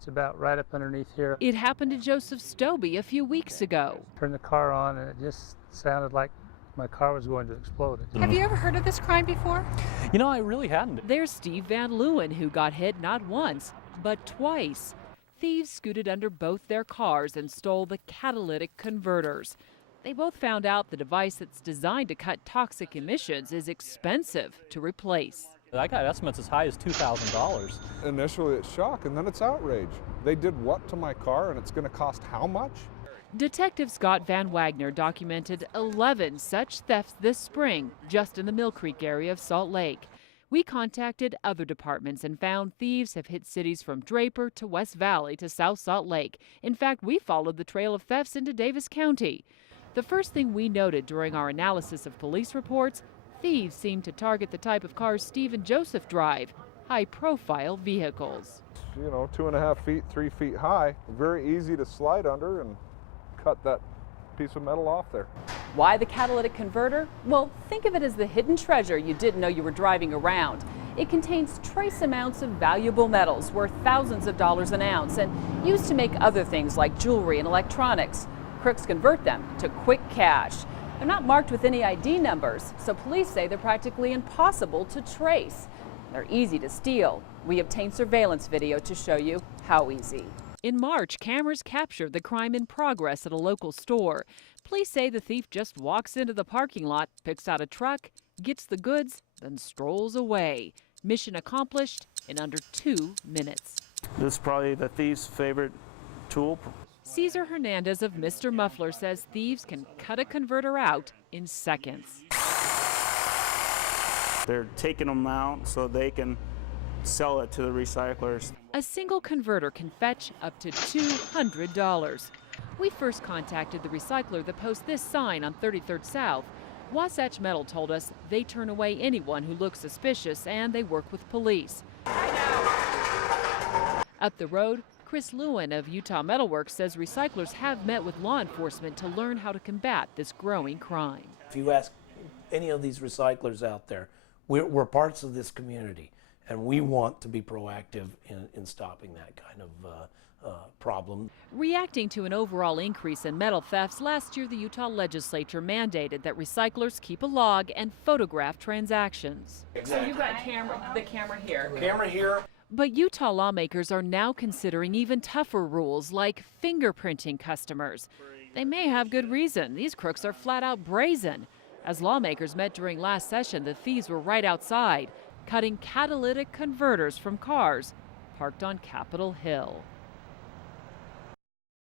It's about right up underneath here. It happened to Joseph Stobie a few weeks ago. Turned the car on and it just sounded like my car was going to explode. Have you ever heard of this crime before? You know, I really hadn't. There's Steve Van Leeuwen, who got hit not once, but twice. Thieves scooted under both their cars and stole the catalytic converters. They both found out the device that's designed to cut toxic emissions is expensive to replace. I got estimates as high as $2,000. Initially it's shock and then it's outrage. They did what to my car and it's going to cost how much? Detective Scott Van Wagner documented 11 such thefts this spring just in the Mill Creek area of Salt Lake. We contacted other departments and found thieves have hit cities from Draper to West Valley to South Salt Lake. In fact, we followed the trail of thefts into Davis County. The first thing we noted during our analysis of police reports, thieves seem to target the type of cars Steve and Joseph drive, high-profile vehicles. You know, 2.5 feet, 3 feet high, very easy to slide under and cut that piece of metal off there. Why the catalytic converter? Well, think of it as the hidden treasure you didn't know you were driving around. It contains trace amounts of valuable metals worth thousands of dollars an ounce and used to make other things like jewelry and electronics. Crooks convert them to quick cash. They're not marked with any ID numbers, so police say they're practically impossible to trace. They're easy to steal. We obtained surveillance video to show you how easy. In March, cameras captured the crime in progress at a local store. Police say the thief just walks into the parking lot, picks out a truck, gets the goods, then strolls away. Mission accomplished in under 2 minutes. This is probably the thief's favorite tool. Cesar Hernandez of Mr. Muffler says thieves can cut a converter out in seconds. They're taking them out so they can sell it to the recyclers. A single converter can fetch up to $200. We first contacted the recycler that posts this sign on 33rd South. Wasatch Metal told us they turn away anyone who looks suspicious and they work with police. Up the road, Chris Lewin of Utah Metalworks says recyclers have met with law enforcement to learn how to combat this growing crime. If you ask any of these recyclers out there, we're parts of this community, and we want to be proactive in stopping that kind of problem. Reacting to an overall increase in metal thefts, last year the Utah legislature mandated that recyclers keep a log and photograph transactions. So you've got the camera here. Camera here. But Utah lawmakers are now considering even tougher rules like fingerprinting customers. They may have good reason. These crooks are flat out brazen. As lawmakers met during last session, the thieves were right outside, cutting catalytic converters from cars parked on Capitol Hill.